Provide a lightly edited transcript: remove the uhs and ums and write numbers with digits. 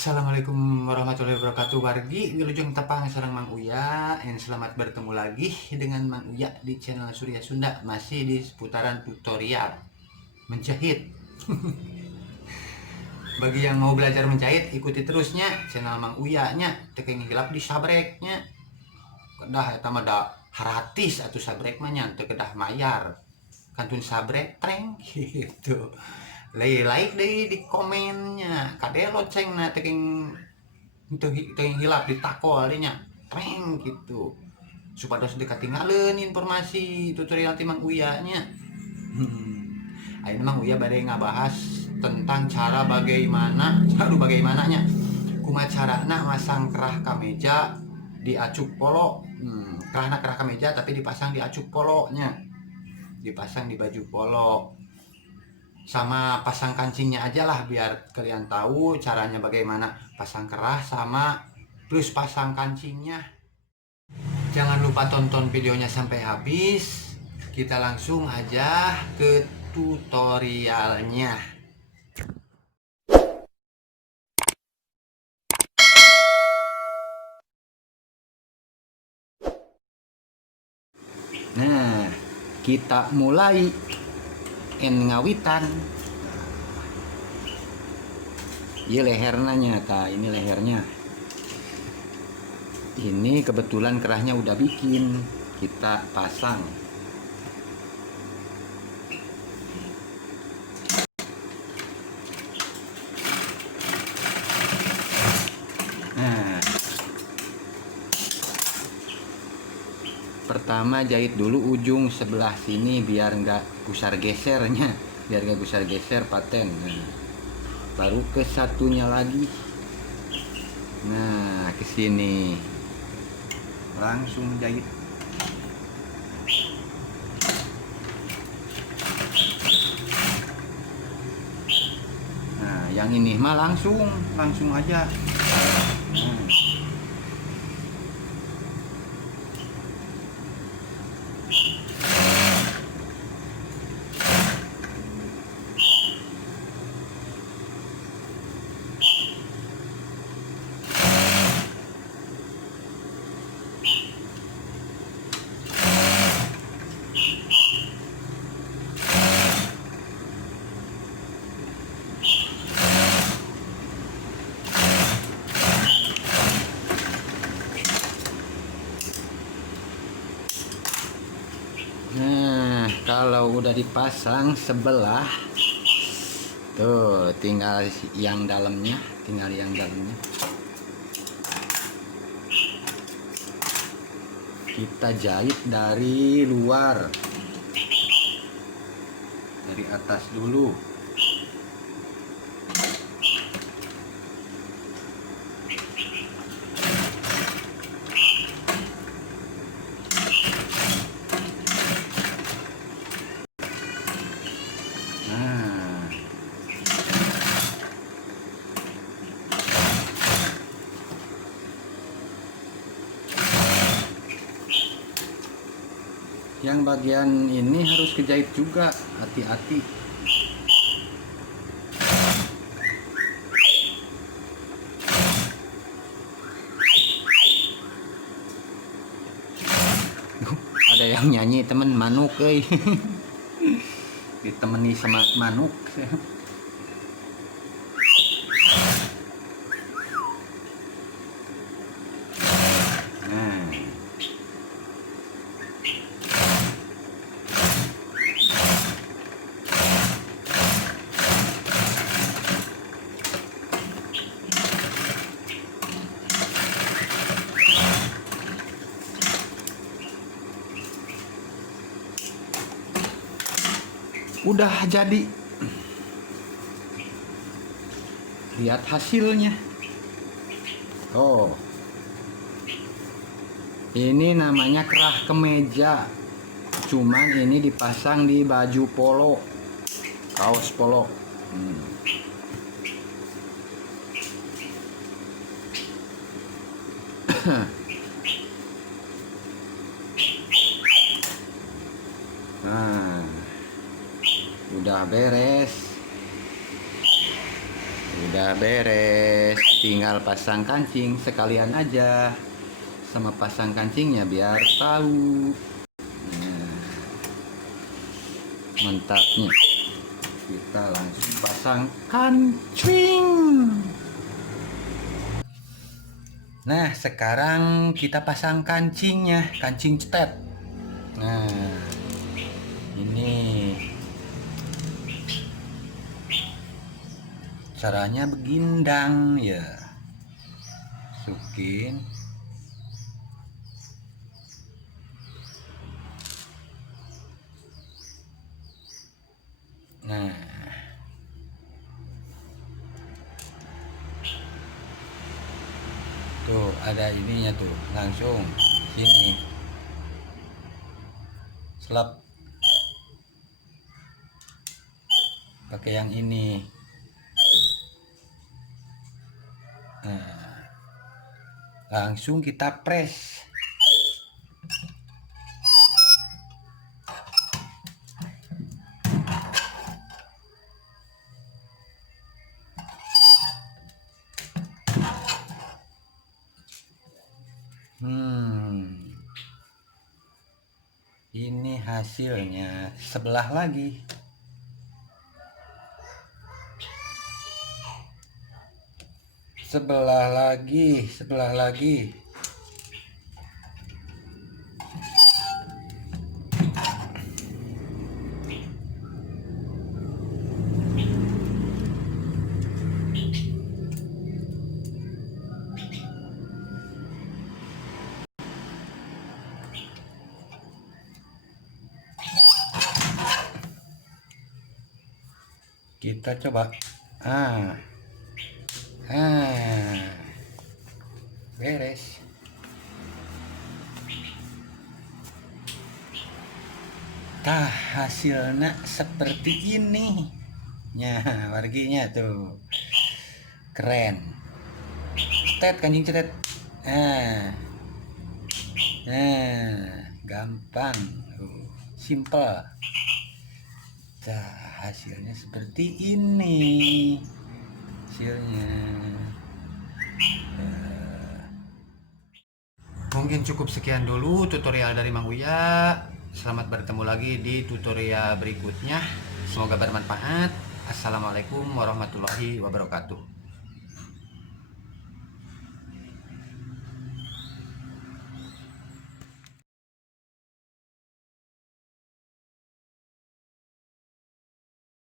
Assalamualaikum warahmatullahi wabarakatuh. Wargi Wilujeng Tepang sareng Mang Uya. Selamat bertemu lagi dengan Mang Uya di channel Surya Sunda. Masih di seputaran tutorial menjahit. Bagi yang mau belajar menjahit, ikuti terusnya channel Mang Uya nya. Teu hilap di sabreknya. Kedah eta mah da haratis atuh sabrek mah nya teu kedah mayar. Kantun sabrek treng gitu. Like deh di komennya kade loceng na teking hilap di tako alinya treng gitu supados dekatinggalin informasi tutorial timang Uya nya. Ayeuna Mang Uya bade ngabahas tentang bagaimananya kumaha carana masang kerah kameja di acuk polo. Kerah kameja tapi dipasang di acuk polonya, dipasang di baju polo sama pasang kancingnya aja lah, biar kalian tahu caranya bagaimana pasang kerah sama plus pasang kancingnya. Jangan lupa tonton videonya sampai habis. Kita langsung aja ke tutorialnya. Nah, kita mulai ngawitan. Iya lehernya nyata, ini lehernya. Ini kebetulan kerahnya udah bikin, kita pasang. Nah, pertama jahit dulu ujung sebelah sini biar nggak gusar gesernya, biar nggak gusar geser paten. Nah, baru ke satunya lagi. Nah, ke sini langsung jahit. Nah, yang ini mah langsung aja. Nah. Nah, kalau udah dipasang sebelah tuh tinggal yang dalamnya, kita jahit dari luar, dari atas dulu. Yang bagian ini harus kejahit juga, hati-hati. Ada yang nyanyi temen manuk ditemani sama manuk. Udah jadi, lihat hasilnya. Oh, ini namanya kerah kemeja, cuman ini dipasang di baju polo, kaos polo. Nah, udah beres. beres, tinggal pasang kancing sekalian aja sama pasang kancingnya biar tahu. Nah, mantapnya kita langsung pasang kancing. Nah, sekarang kita pasang kancingnya, kancing cetet. Nah, ini caranya begindang ya. Masukin. Nah, tuh ada ininya tuh, langsung sini selap pakai yang ini. Nah, langsung kita press. Ini hasilnya. Sebelah lagi. Sebelah lagi. Kita coba. Beres. Tah, hasilnya seperti ini. Nah, warginya tuh. Keren. Cetet, kancing cetet. Gampang. Simple. Nah, hasilnya seperti ini. Mungkin cukup sekian dulu tutorial dari Mang Uya. Selamat bertemu lagi di tutorial berikutnya. Semoga bermanfaat. Assalamualaikum warahmatullahi wabarakatuh.